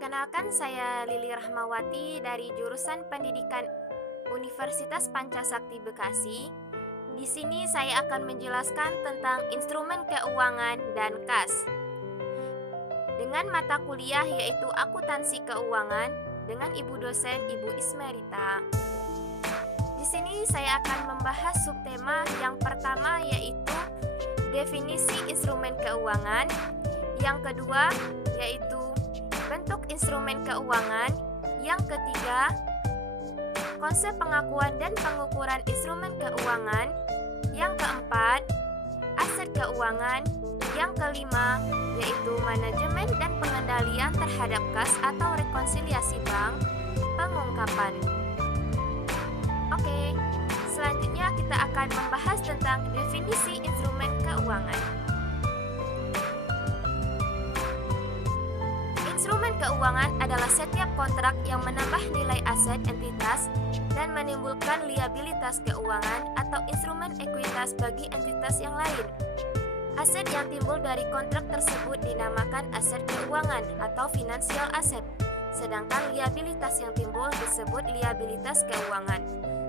Perkenalkan, saya Lili Rahmawati dari jurusan Pendidikan Universitas Pancasakti Bekasi. Di sini saya akan menjelaskan tentang instrumen keuangan dan kas. Dengan mata kuliah yaitu akuntansi keuangan dengan Ibu dosen Ibu Ismerita. Di sini saya akan membahas subtema yang pertama yaitu definisi instrumen keuangan, yang kedua yaitu bentuk instrumen keuangan, yang ketiga konsep pengakuan dan pengukuran instrumen keuangan, yang keempat aset keuangan, yang kelima yaitu manajemen dan pengendalian terhadap kas atau rekonsiliasi bank, pengungkapan. Oke, selanjutnya kita akan membahas tentang definisi instrumen keuangan. Instrumen keuangan adalah setiap kontrak yang menambah nilai aset entitas dan menimbulkan liabilitas keuangan atau instrumen ekuitas bagi entitas yang lain. Aset yang timbul dari kontrak tersebut dinamakan aset keuangan atau financial asset, sedangkan liabilitas yang timbul disebut liabilitas keuangan.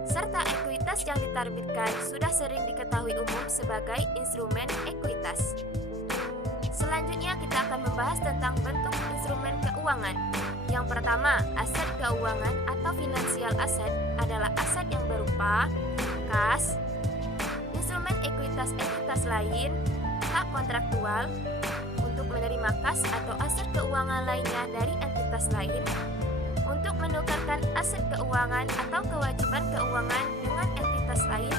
Serta ekuitas yang diterbitkan sudah sering diketahui umum sebagai instrumen ekuitas. Selanjutnya kita akan membahas tentang bentuk instrumen keuangan. Yang pertama, aset keuangan atau financial asset adalah aset yang berupa kas, instrumen ekuitas entitas lain, hak kontraktual untuk menerima kas atau aset keuangan lainnya dari entitas lain, untuk menukarkan aset keuangan atau kewajiban keuangan dengan entitas lain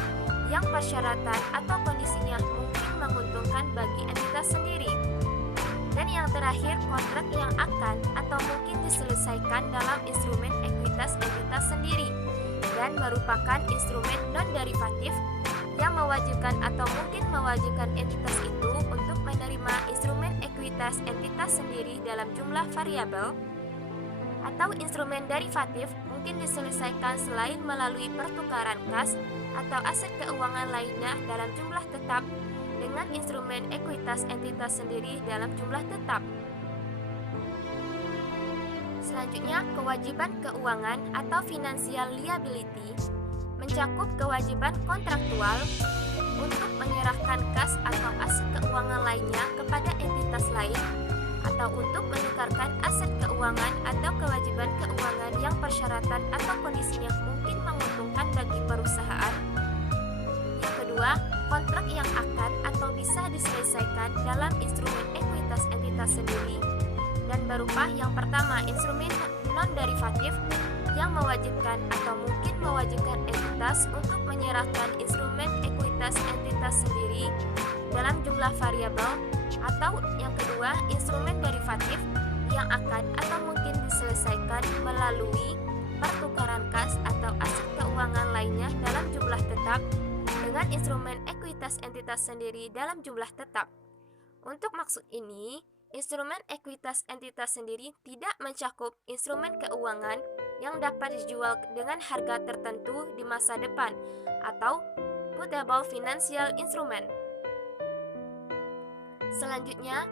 yang persyaratan atau kondisinya mungkin menguntungkan bagi entitas sendiri. Dan yang terakhir, kontrak yang akan atau mungkin diselesaikan dalam instrumen ekuitas entitas sendiri dan merupakan instrumen non-derivatif yang mewajibkan atau mungkin mewajibkan entitas itu untuk menerima instrumen ekuitas entitas sendiri dalam jumlah variabel, atau instrumen derivatif mungkin diselesaikan selain melalui pertukaran kas atau aset keuangan lainnya dalam jumlah tetap dengan instrumen ekuitas entitas sendiri dalam jumlah tetap. Selanjutnya, kewajiban keuangan atau financial liability mencakup kewajiban kontraktual untuk menyerahkan kas atau aset keuangan lainnya kepada entitas lain, atau untuk menukarkan aset keuangan atau kewajiban keuangan yang persyaratan atau kondisinya mungkin menguntungkan bagi perusahaan. Yang kedua, kontrak yang akan atau bisa diselesaikan dalam instrumen ekuitas entitas sendiri dan berupa yang pertama, instrumen non-derivatif yang mewajibkan atau mungkin mewajibkan entitas untuk menyerahkan instrumen ekuitas entitas sendiri dalam jumlah variabel, atau yang kedua, instrumen derivatif yang akan atau mungkin diselesaikan melalui pertukaran kas atau aset keuangan lainnya dalam jumlah tetap dengan instrumen ekuitas entitas sendiri dalam jumlah tetap. Untuk maksud ini, instrumen ekuitas entitas sendiri tidak mencakup instrumen keuangan yang dapat dijual dengan harga tertentu di masa depan atau putable financial instrument. Selanjutnya,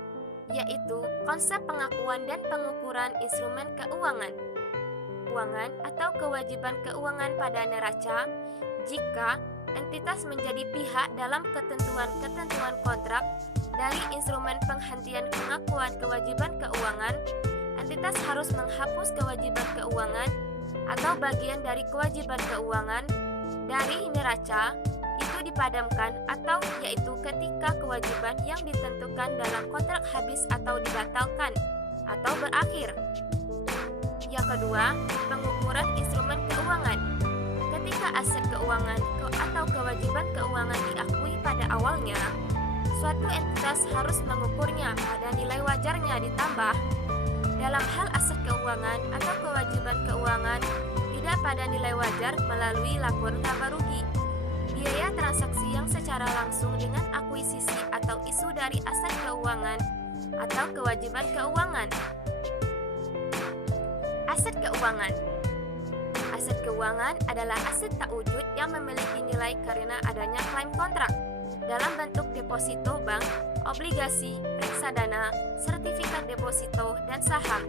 yaitu konsep pengakuan dan pengukuran instrumen keuangan. Keuangan atau kewajiban keuangan pada neraca jika entitas menjadi pihak dalam ketentuan-ketentuan kontrak dari instrumen penghentian pengakuan kewajiban keuangan, entitas harus menghapus kewajiban keuangan atau bagian dari kewajiban keuangan dari neraca itu dipadamkan, atau yaitu ketika kewajiban yang ditentukan dalam kontrak habis atau dibatalkan atau berakhir. Yang kedua, pengukuran instrumen keuangan. Ketika aset keuangan atau kewajiban keuangan diakui pada awalnya, suatu entitas harus mengukurnya pada nilai wajarnya ditambah. Dalam hal aset keuangan atau kewajiban keuangan tidak pada nilai wajar melalui laporan laba rugi, biaya transaksi yang secara langsung dengan akuisisi atau isu dari aset keuangan atau kewajiban keuangan. Aset keuangan. Aset keuangan adalah aset tak wujud yang memiliki nilai karena adanya klaim kontrak dalam bentuk deposito bank obligasi, reksadana, sertifikat deposito, dan saham.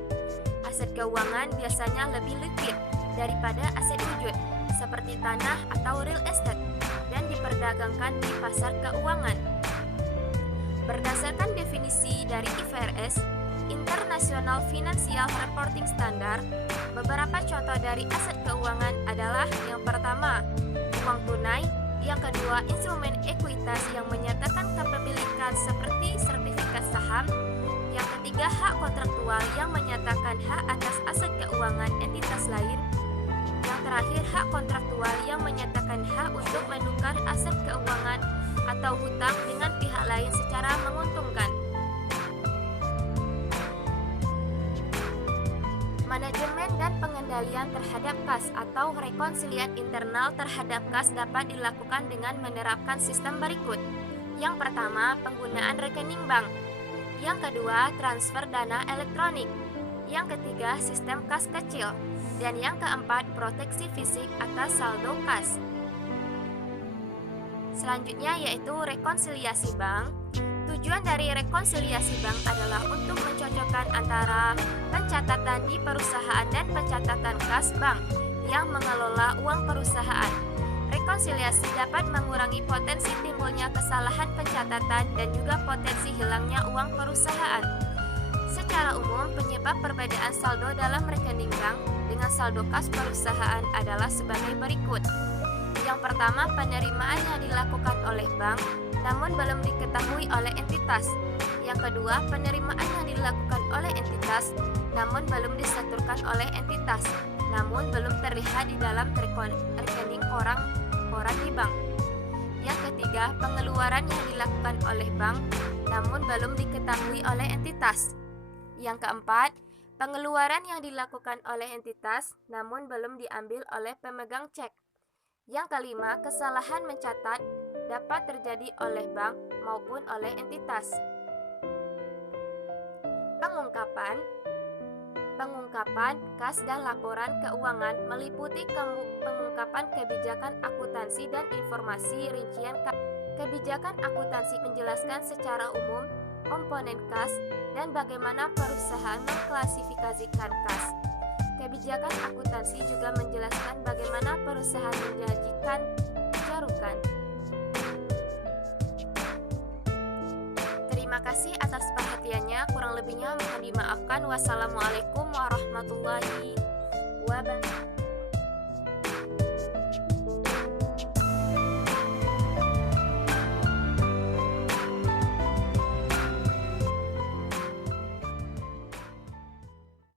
Aset keuangan biasanya lebih liquid daripada aset wujud, seperti tanah atau real estate, dan diperdagangkan di pasar keuangan. Berdasarkan definisi dari IFRS, International Financial Reporting Standard, beberapa contoh dari aset keuangan adalah yang pertama, uang tunai, yang kedua, instrumen ekuitas yang menyatakan kepemilikan seperti sertifikat saham, yang ketiga, hak kontraktual yang menyatakan hak atas aset keuangan entitas lain, yang terakhir, hak kontraktual yang menyatakan hak untuk menukar aset keuangan atau hutang dengan pihak lain secara menguntungkan. Manajemen dan pengendalian terhadap kas atau rekonsilian internal terhadap kas dapat dilakukan dengan menerapkan sistem berikut. Yang pertama, penggunaan rekening bank. Yang kedua, transfer dana elektronik. Yang ketiga, sistem kas kecil. Dan yang keempat, proteksi fisik atas saldo kas. Selanjutnya yaitu rekonsiliasi bank. Tujuan dari rekonsiliasi bank adalah untuk mencocokkan antara pencatatan di perusahaan dan pencatatan kas bank yang mengelola uang perusahaan. Rekonsiliasi dapat mengurangi potensi timbulnya kesalahan pencatatan dan juga potensi hilangnya uang perusahaan. Secara umum, penyebab perbedaan saldo dalam rekening bank dengan saldo kas perusahaan adalah sebagai berikut. Yang pertama, penerimaan yang dilakukan oleh bank namun belum diketahui oleh entitas. Yang kedua, penerimaan yang dilakukan oleh entitas namun belum disetorkan oleh entitas, namun belum terlihat di dalam rekening orang di bank. Yang ketiga, pengeluaran yang dilakukan oleh bank namun belum diketahui oleh entitas. Yang keempat, pengeluaran yang dilakukan oleh entitas namun belum diambil oleh pemegang cek. Yang kelima, kesalahan mencatat dapat terjadi oleh bank maupun oleh entitas. Pengungkapan kas dan laporan keuangan meliputi pengungkapan kebijakan akuntansi dan informasi rincian kas. Kebijakan akuntansi menjelaskan secara umum komponen kas dan bagaimana perusahaan mengklasifikasikan kas. Kebijakan akuntansi juga menjelaskan bagaimana perusahaan menjanjikan jarukan. Terima kasih atas perhatiannya, kurang lebihnya mohon dimaafkan. Wassalamualaikum warahmatullahi wabarakatuh.